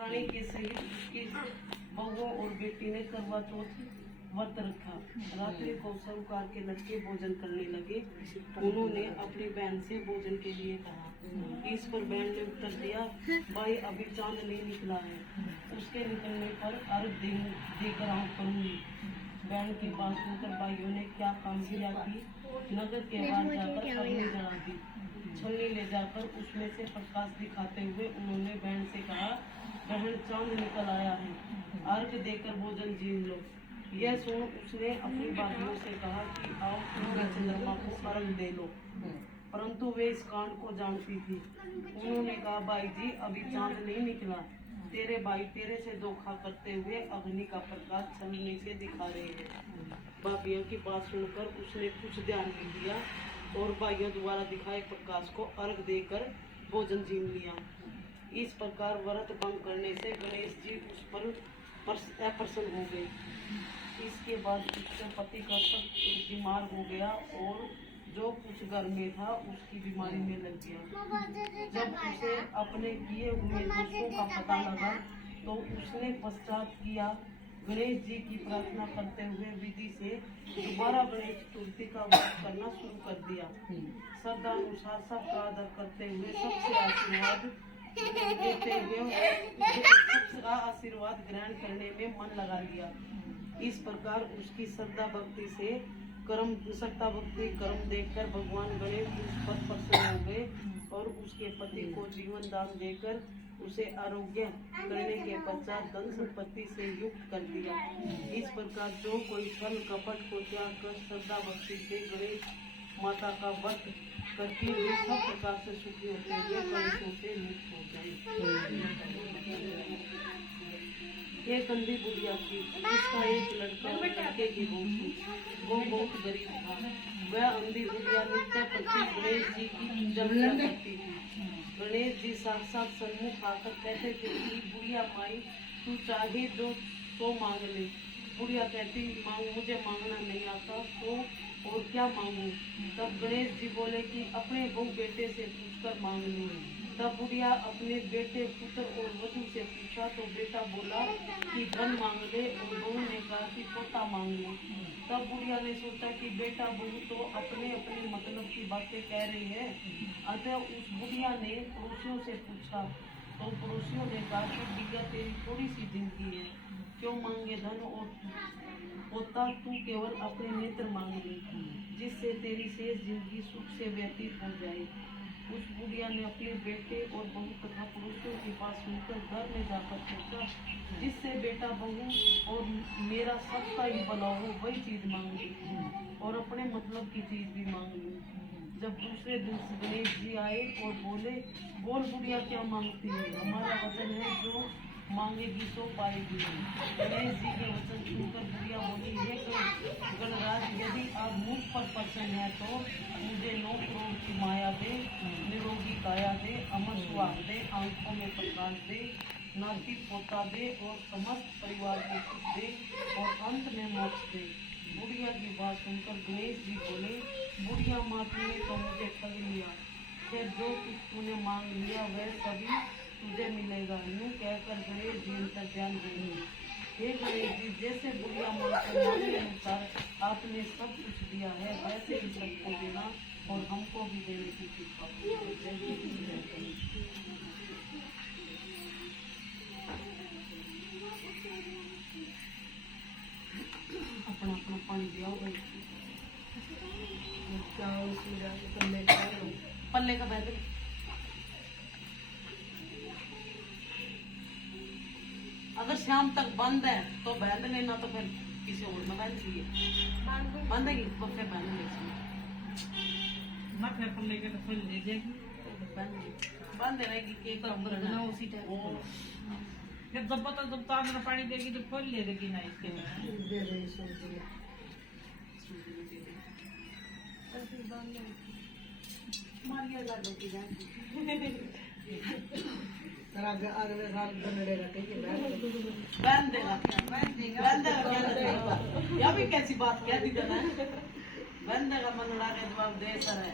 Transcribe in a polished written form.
जेठानी के सहित उसकी बहुओं और बेटी ने करवा चौथ व्रत रखा। रात्रि को साहूकार के लड़के भोजन करने लगे। उन्होंने अपनी बहन से भोजन के लिए कहा। इस पर बहन ने उत्तर दिया, भाई अभी चांद नहीं निकला है, उसके निकलने पर अर्घ देकर आऊं करूंगी। बहन की बात सुनकर भाइयों ने क्या काम किया कि नगर के बाहर जाकर अग्नि जला दी। छलनी ले जाकर उसमें से प्रकाश दिखाते हुए उन्होंने बहन से कहा, बहन चांद निकल आया है, अर्घ देकर भोजन जीव लो। यह सुन उसने अपनी भाइयों से कहा कि आओ सूर्य चंद्रमा को अर्घ दे लो, परंतु वे इस कांड को जानती थी। उन्होंने कहा, भाई जी अभी चांद नहीं निकला, तेरे भाई तेरे से धोखा करते हुए अग्नि का प्रकाश छलनी से दिखा रहे हैं। भाइयों की बात सुनकर उसने कुछ ध्यान नहीं दिया और भाइयों द्वारा दिखाए प्रकाश को अर्घ देकर भोजन जीव लिया। इस प्रकार व्रत भंग करने से गणेश जी उस पर अप्रसन्न हो गए। इसके बाद उसके पति का सब बीमार हो गया और जो कुछ घर में था उसकी बीमारी में लग गया। जब उसे अपने किए हुए दोषों का पता लगा तो उसने पश्चात किया। गणेश जी की प्रार्थना करते हुए विधि से दोबारा गणेश चतुर्थी का व्रत करना शुरू कर दिया। श्रद्धा अनुसार सबका आदर करते हुए सबसे आशीर्वाद देते हुए सबका आशीर्वाद ग्रहण करने में मन लगा लिया। इस प्रकार उसकी श्रद्धा भक्ति कर्म देखकर भगवान गणेश उस पर प्रसन्न हो गए और उसके पति को जीवन दान देकर उसे आरोग्य करने के पश्चात धन संपत्ति से युक्त कर दिया। इस प्रकार जो कोई छल कपट को त्याग कर श्रद्धा भक्ति से गणेश माता का व्रत करती हुई सब प्रकार से सुखी होते हुए कलुषों से मुक्त हो जाए। एक अंधी बुढ़िया थी, उसका एक लड़के की बहू थी। वो बहुत गरीब था। वह अंधी बुढ़िया नित्य प्रति गणेश जी की पूजा करती थी। गणेश जी साक्षात सन्मुख आकर कहते थे कि बुढ़िया माई तू चाहे तो मांग ले। बुढ़िया कहती, मुझे मांगना नहीं आता तो और क्या मांगू। तब गणेश जी बोले कि अपने बहू बेटे से पूछकर मांग लो। तब बुढ़िया अपने बेटे पुत्र और वधू से पूछा तो बेटा बोला कि धन मांग ले और बहू ने कहा कि पोता मांग ले। तब बुढ़िया ने सोचा कि बेटा बहू तो अपने अपने मतलब की बातें कह रही है। अतः उस बुढ़िया ने पड़ोसियों से पूछा तो पड़ोसियों ने कहा कि बिटिया तेरी थोड़ी सी जिंदगी है, क्यों मांगे धन और पोता, तू केवल अपने नेत्र मांग ले जिससे तेरी शेष जिंदगी सुख से व्यतीत हो जाए। उस बुढ़िया ने अपने बेटे और बहू तथा पड़ोसियों की बात सुनकर घर में जाकर सोचा जिससे बेटा बहू और मेरा सबका ही भला हो वही चीज मांग ली और अपने मतलब की चीज भी मांग ली। जब दूसरे दिन गणेश जी आए और बोले, बोल बुढ़िया क्या मांगती है, हमारा वचन है जो मांगेगी सो पाएगी। गणेश जी के वचन सुनकर बुढ़िया बोली, हे गणराज यदि आप मुझ पर प्रसन्न है तो मुझे 9 करोड़ की माया दे, निरोगी काया दे, अमर सुहाग दे, आंखों में प्रकाश दे, नाती पोता दे और समस्त परिवार को सुख दे और अंत में मोक्ष दे। बुढ़िया की बात सुनकर गणेश जी बोले, बुढ़िया माँ तूने तो मुझे ठग लिया, फिर जो कुछ तूने मांग लिया वह सभी तुझे मिलेगा। यूँ कहकर गणेश जी अंतर ध्यान देंगे। हे गणेश जी, जैसे बुढ़िया माँ के मांगने अनुसार आपने सब कुछ दिया है वैसे ही सबको देना और हमको भी देने की कृपा। अपना अपना पानी दिया पल्ले का बैठ अगर शाम तक बंद है तो बांध लेना, तो फिर किसी और में बांध लीजिए। बांधेगी तो फिर बांध लीजिए ना, फिर पल्ले के तो फुल ले जाएगी, बांध रहेगी केक करना उसी टाइम। जब पता जब ताज़ा पानी देगी तो फुल ले देगी ना, इसके दे दे मारिया ला दो की अगले साल बनड़ेगा या भी कैसी बात क्या दी जाना है, बंद का मनड़ा के जवाब दे सर है।